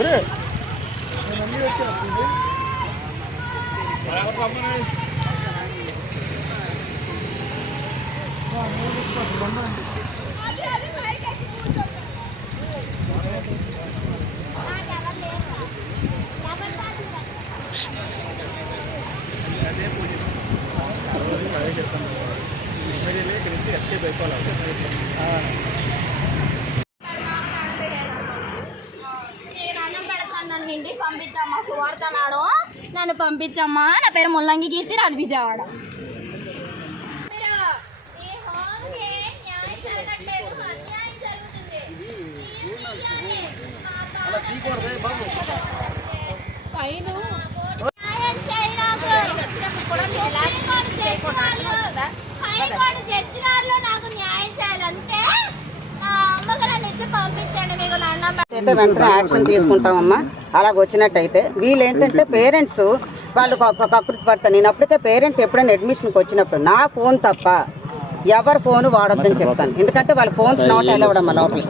그래. 남미였지 않은데? 아, 한번 해. చెప్తాను ఎస్కేప్ అయిపోవాలి పెడతాను పంపించమ్మా సువార్త మేడం. నన్ను పంపించమ్మా. నా పేరు ముల్లంగి కీర్తి నాది విజయవాడ. నాకు న్యాయం చేయాలంటే నా అమ్మగారు ఇచ్చి పంపించండి మీకు దండం అయితే వెంటనే యాక్షన్ తీసుకుంటామమ్మా. అలాగ వచ్చినట్టయితే. వీళ్ళు ఏంటంటే పేరెంట్స్ వాళ్ళు ఒక కకృతి పడతారు. నేను అప్పుడైతే పేరెంట్ ఎప్పుడైనా అడ్మిషన్కి వచ్చినప్పుడు నా ఫోన్ తప్ప ఎవరి ఫోన్ వాడొద్దని చెప్తాను. ఎందుకంటే వాళ్ళ ఫోన్స్ నాట్ అలౌడ్ అమ్మ లోపలికి.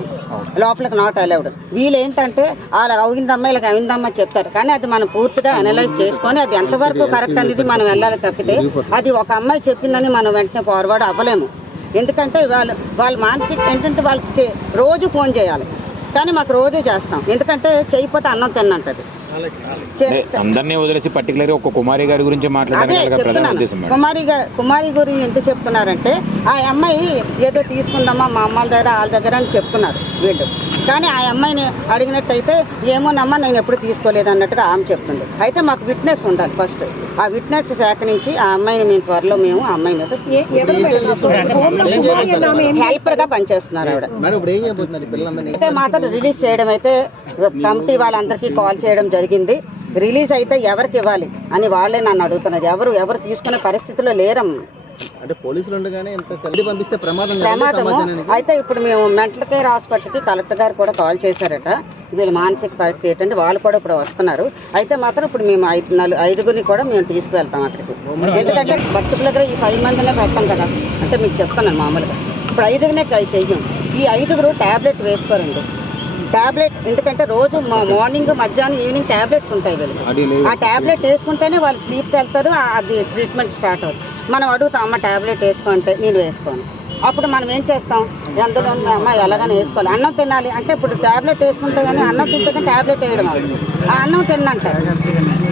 లోపలికి నాట్ అలౌడ్ వీళ్ళు ఏంటంటే వాళ్ళ అవిందమ్మ ఇలా అవిందమ్మ చెప్తారు. కానీ అది మనం పూర్తిగా అనలైజ్ చేసుకొని అది ఎంతవరకు కరెక్ట్ అనేది మనం వెళ్ళాలి తప్పితే అది ఒక అమ్మాయి చెప్పిందని మనం వెంటనే ఫార్వర్డ్ అవ్వలేము. ఎందుకంటే వాళ్ళు వాళ్ళ మానసిక ఏంటంటే వాళ్ళకి చే- రోజు ఫోన్ చేయాలి. కానీ మాకు రోజు చేస్తాం. ఎందుకంటే చేయకపోతే అన్నం తిన్నంటది. అందరినీ వదిలేసి పర్టికులర్ ఒక కుమారి గారి గురించి మేడం. కుమారి గా- కుమారి గురించి ఎంత చెప్తున్నారంటే ఆ అమ్మాయి ఏదో తీసుకుందామా మా అమ్మాల దగ్గర వాళ్ళ దగ్గర అని చెప్తున్నారు. వీళ్ళు కానీ ఆ అమ్మాయిని అడిగినట్టయితే ఏమోనమ్మా నేను ఎప్పుడు తీసుకోలేదు అన్నట్టుగా ఆమె చెప్తుంది. అయితే మాకు విట్నెస్ ఉండాలి ఫస్ట్. ఆ విట్నెస్ సేకరించి ఆ అమ్మాయిని మేము త్వరలో మేము ఆ అమ్మాయి మీద హెల్పర్గా పనిచేస్తున్నారు ఆవిడ. అయితే మాత్రం రిలీజ్ చేయడం అయితే కమిటీ వాళ్ళందరికీ కాల్ చేయడం జరిగింది. రిలీజ్ అయితే ఎవరికి ఇవ్వాలి అని వాళ్ళే నన్ను అడుగుతున్నారు. ఎవరు ఎవరు తీసుకునే పరిస్థితిలో లేరమ్మ. అంటే పోలీసులు ఉండగానే పంపిస్తే ప్రమాదం ప్రమాదము. సమాజానికి? అయితే ఇప్పుడు మేము మెంటల్ కేర్ హాస్పిటల్కి కలెక్టర్ గారు కూడా కాల్ చేశారట. వీళ్ళ మానసిక పరిస్థితి ఏంటంటే వాళ్ళు కూడా ఇప్పుడు వస్తున్నారు. అయితే మాత్రం ఇప్పుడు మేము ఐదు నలు ఐదుగురిని కూడా మేము తీసుకువెళ్తాం అక్కడికి. ఎందుకంటే పర్టికులర్గా ఈ ఫైవ్ మందినే పెట్టాం కదా. అంటే మీకు చెప్తున్నాను మామూలుగా. ఇప్పుడు ఐదుగునే ట్రై చెయ్యం. ఈ ఐదుగురు ట్యాబ్లెట్ వేసుకోరండి. టాబ్లెట్ ఎందుకంటే రోజు మా- మార్నింగ్ మధ్యాహ్నం ఈవినింగ్ టాబ్లెట్స్ ఉంటాయి వీళ్ళకి. ఆ టాబ్లెట్ వేసుకుంటేనే వాళ్ళు స్లీప్కి వెళ్తారు ఆ- అది ట్రీట్మెంట్ స్టార్ట్ అవుతుంది. మనం అడుగుతాం అమ్మ టాబ్లెట్ వేసుకుంటే నేను వేసుకోను. అప్పుడు మనం ఏం చేస్తాం? ఎందులో ఉంది అమ్మ ఎలాగని వేసుకోవాలి. అన్నం తినాలి అంటే ఇప్పుడు టాబ్లెట్ వేసుకుంటే కానీ అన్నం తింటే టాబ్లెట్ వేయడం అవుతుంది ఆ అన్నం తిన్నంటారు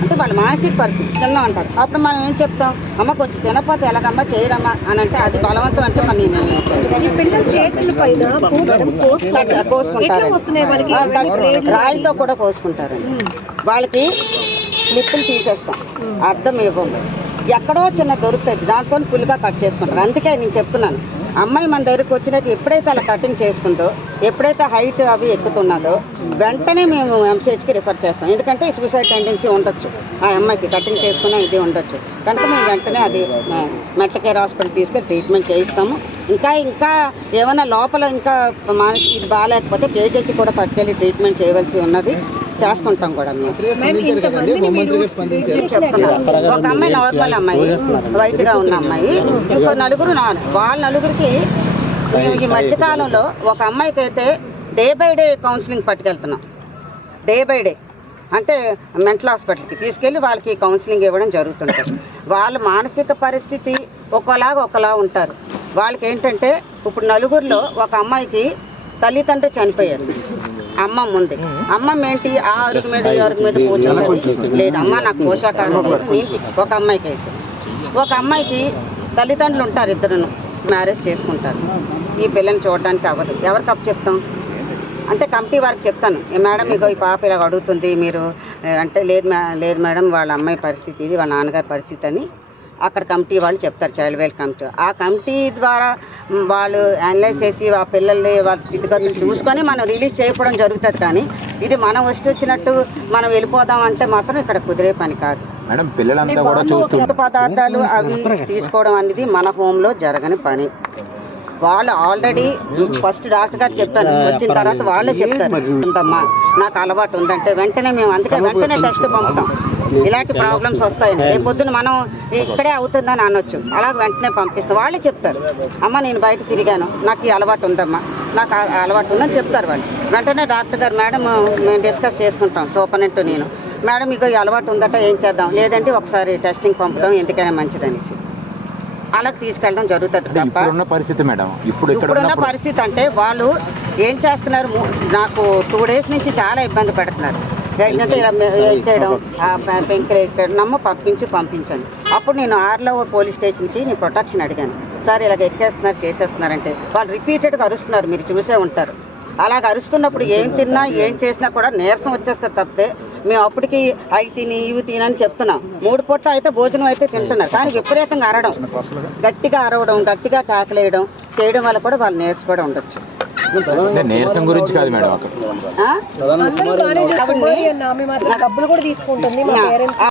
అంటే వాళ్ళ మానసిక పరిస్థితి తిన్నాం అంటారు అప్పుడు మనం ఏం చెప్తాం? అమ్మ కొంచెం తినకపోతే ఎలాగమ్మా చేయడమ్మా అని అంటే అది బలవంతం అంటే మరి నేను చేతుల పైన కోసుకుంటారు కోసుకుంటారు రాయితో కూడా కోసుకుంటారండి వాళ్ళకి క్లిప్పులు తీసేస్తాం. అర్థం ఇవ్వము ఎక్కడో చిన్న దొరుకుతుంది దాంతో ఫుల్గా కట్ చేసుకుంటారు. అందుకే నేను చెప్తున్నాను. అమ్మాయి మన దగ్గరికి వచ్చినట్టు ఎప్పుడైతే అలా కటింగ్ చేసుకుందో ఎప్పుడైతే హైట్ అవి ఎక్కుతున్నదో వెంటనే మేము ఎంసీహెచ్కి రిఫర్ చేస్తాం. ఎందుకంటే సూసైడ్ టెండెన్సీ ఉండొచ్చు. ఆ అమ్మాయికి కటింగ్ చేసుకున్న ఇది ఉండొచ్చు. కనుక మేము వెంటనే అది మెట్ల కేర్ హాస్పిటల్ తీసుకెళ్ళి ట్రీట్మెంట్ చేయిస్తాము. ఇంకా ఇంకా ఏమైనా లోపల ఇంకా మానసిక బాగాలేకపోతే కేజెచ్చి కూడా పట్టుకెళ్ళి ట్రీట్మెంట్ చేయవలసి ఉన్నది. చేసుకుంటాం కూడా ఒక అమ్మాయి నార్మల్ అమ్మాయి. వైట్గా ఉన్న అమ్మాయి ఇంకో నలుగురు నా- వాళ్ళ నలుగురికి మేము ఈ మధ్య కాలంలో ఒక అమ్మాయికి అయితే day by day counselling పట్టుకెళ్తున్నాం. Day by day. అంటే మెంటల్ హాస్పిటల్కి తీసుకెళ్ళి వాళ్ళకి కౌన్సిలింగ్ ఇవ్వడం జరుగుతుంటుంది. వాళ్ళ మానసిక పరిస్థితి ఒకలాగా ఒకలా ఉంటారు. వాళ్ళకి ఏంటంటే ఇప్పుడు నలుగురిలో ఒక అమ్మాయికి తల్లిదండ్రులు చనిపోయారు. అమ్మ ఉంది అమ్మమ్మ ఏంటి ఆ అరుగు మీద ఈ అరుగు మీద కూర్చోలేదు లేదు అమ్మ నాకు పోషాకారం లేదు. ఒక అమ్మాయికి వేసి. ఒక అమ్మాయికి తల్లిదండ్రులు ఉంటారు ఇద్దరును. మ్యారేజ్ చేసుకుంటారు. ఈ పిల్లని చూడడానికి అవ్వదు. ఎవరికి అప్పు చెప్తాం? అంటే కమిటీ వారికి చెప్తాను. "ఏ మేడం ఇగో ఈ పాప ఇలా అడుగుతుంది మీరు అంటే లేదు లేదు మేడం వాళ్ళ అమ్మాయి పరిస్థితి ఇది వాళ్ళ నాన్నగారి పరిస్థితి అని. అక్కడ కమిటీ వాళ్ళు చెప్తారు చైల్డ్ వెల్ కమిటీ. ఆ కమిటీ ద్వారా వాళ్ళు అనలైజ్ చేసి ఆ పిల్లల్ని వాళ్ళ స్థితిగతులు చూసుకొని మనం రిలీజ్ చేయకపోవడం జరుగుతుంది కానీ ఇది మనం వచ్చి వచ్చినట్టు మనం వెళ్ళిపోదాం అంటే మాత్రం ఇక్కడ కుదిరే పని కాదు. మేడం పిల్లలంతా కూడా చూస్తూ కొత్త పదార్థాలు అవి తీసుకోవడం అనేది మన హోమ్లో జరగని పని. వాళ్ళు ఆల్రెడీ ఫస్ట్ డాక్టర్ గారు చెప్పాను వచ్చిన తర్వాత వాళ్ళే చెప్తారు ఉందమ్మా నాకు అలవాటు ఉందంటే వెంటనే మేము అందుకే వెంటనే టెస్ట్ పంపుతాం. ఇలాంటి ప్రాబ్లమ్స్ వస్తాయని రేపు పొద్దున మనం ఇక్కడే అవుతుందని అనొచ్చు. అలా వెంటనే పంపిస్తాం వాళ్ళే చెప్తారు. అమ్మ నేను బయట తిరిగాను. నాకు ఈ అలవాటు ఉందమ్మా. నాకు అలవాటు ఉందని చెప్తారు వాళ్ళు. వెంటనే డాక్టర్ గారు మేడం మేము డిస్కస్ చేసుకుంటాం. సూపరింటెండెంట్ నేను. మేడం మీకు ఈ అలవాటు ఉందట ఏం చేద్దాం? లేదంటే ఒకసారి టెస్టింగ్ పంపుదాం. ఎందుకైనా మంచిదనేసి అలా తీసుకెళ్ళడం జరుగుతుంది తప్ప పరిస్థితి మేడం. ఇప్పుడు ఇప్పుడున్న పరిస్థితి అంటే వాళ్ళు ఏం చేస్తున్నారు? నాకు టూ డేస్ నుంచి చాలా ఇబ్బంది పెడుతున్నారు. ఏంటంటే ఇలా పె- పెంకులు ఎక్కేయడం నమ్మ పంపించు పంపించండి. అప్పుడు నేను ఆర్లో పోలీస్ స్టేషన్కి నేను ప్రొటెక్షన్ అడిగాను. సార్ ఇలాగ ఎక్కేస్తున్నారు చేసేస్తున్నారంటే వాళ్ళు రిపీటెడ్గా అరుస్తున్నారు మీరు చూసే ఉంటారు. అలాగ అరుస్తున్నప్పుడు ఏం తిన్నా ఏం చేసినా కూడా నీరసం వచ్చేస్తే తప్పితే మేము అప్పటికి అవి తిని ఇవి తిని అని చెప్తున్నాం. మూడు పూట్ల అయితే భోజనం అయితే తింటున్నారు. కానీ విపరీతంగా అరవడం. గట్టిగా అరవడం గట్టిగా కేకలేయడం చేయడం వల్ల కూడా వాళ్ళు నేర్చుకోవడం ఉండొచ్చు. నీరసం గురించి కాదు మేడం అక్కడ. మాత్రం డబ్బులు కూడా తీసుకుంటుంది మా పేరెంట్స్